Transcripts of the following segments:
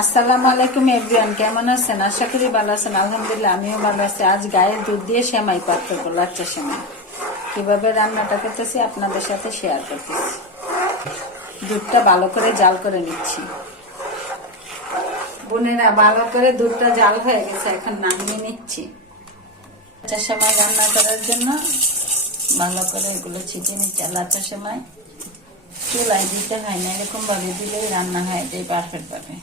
আসসালামু আলাইকুম এভরিওয়ান, কেমন আছেন? আশা করি ভালো আছেন। আলহামদুলিল্লাহ আমিও ভালো আছি। আজ গায়ের দুধ দিয়ে সেমাই পার্থক্য লাচ্চা সেমাই কিভাবে রান্নাটা করতেছি আপনাদের সাথে শেয়ার করতেছি। দুধটা ভালো করে জাল করে নিচ্ছি। বোনেরা, ভালো করে দুধটা জাল হয়ে গেছে, এখন নামিয়ে নিচ্ছি। লাচ্চা সেমাই রান্না করার জন্য ভালো করে এগুলো ছিটিয়ে নিচ্ছি। লাচ্চা সেমাই চুলায় দিতে হয় না, এরকম ভাবে দিলেই রান্না হয় যায় পারফেক্ট ভাবে।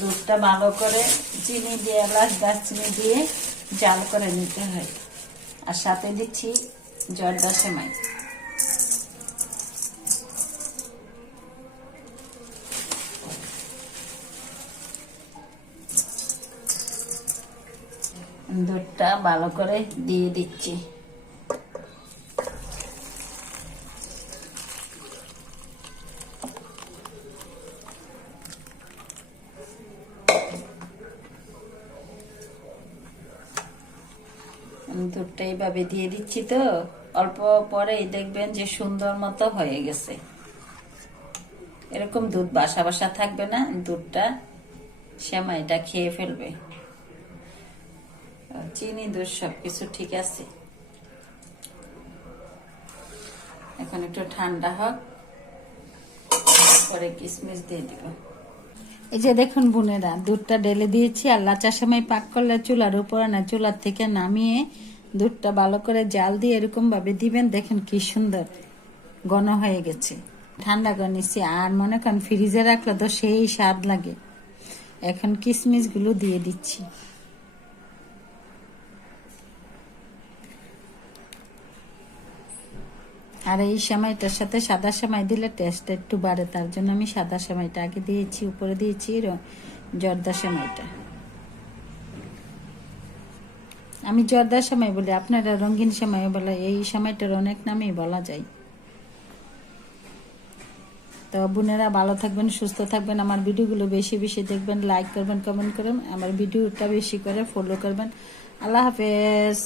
দুধটা ভালো করে চিনি দিয়ে, এলাচ দারচিনি দিয়ে জাল করে নিতে হয়। আর সাথে দিচ্ছি জর্দা সেমাই। দুধটা ভালো করে দিয়ে দিচ্ছি। দুধটা এইভাবে দিয়ে দিচ্ছি, তো অল্প পরেই দেখবেন যে সুন্দর মতো হয়ে গেছে। এরকম দুধ বাসা বাসা থাকবে না, দুধটা সেমাইটা খেয়ে ফেলবে। চিনি দুধ সবকিছু ঠিক আছে। এখন একটু ঠান্ডা হোক, পরে কিশমিশ দিয়ে দিব। এই যে দেখুন বোনেরা, দুধটা ঢেলে দিয়েছি। আর লাচ্চা সেমাই পাক করলে চুলার উপরে না, চুলার থেকে নামিয়ে দুধটা ভালো করে জাল দিয়ে এরকম ভাবে দিবেন। দেখেন কি সুন্দর ঘন হয়ে গেছে। ঠান্ডা করে নিচ্ছি। আর মনে করেন ফ্রিজে রাখলে তো সেই স্বাদ লাগে। এখন কিশমিশ গুলো দিয়ে দিচ্ছি। আর এই সেমাইটার সাথে সাদা সেমাই দিলে টেস্ট একটু বাড়ে, তার জন্য আমি সাদা সেমাইটা আগে দিয়েছি, উপরে দিয়েছি জর্দা সেমাইটা। আমি জর্দা সেমাই বলি, আপনারা রঙিন সেমাই বলে। এই সেমাইটার অনেক নামেই বলা যায়। তো বোনেরা, ভালো থাকবেন, সুস্থ থাকবেন। আমার ভিডিওগুলো বেশি বেশি দেখবেন, লাইক করবেন, কমেন্ট করবেন, আমার ভিডিওটা বেশি করে ফলো করবেন। আল্লাহ হাফেজ।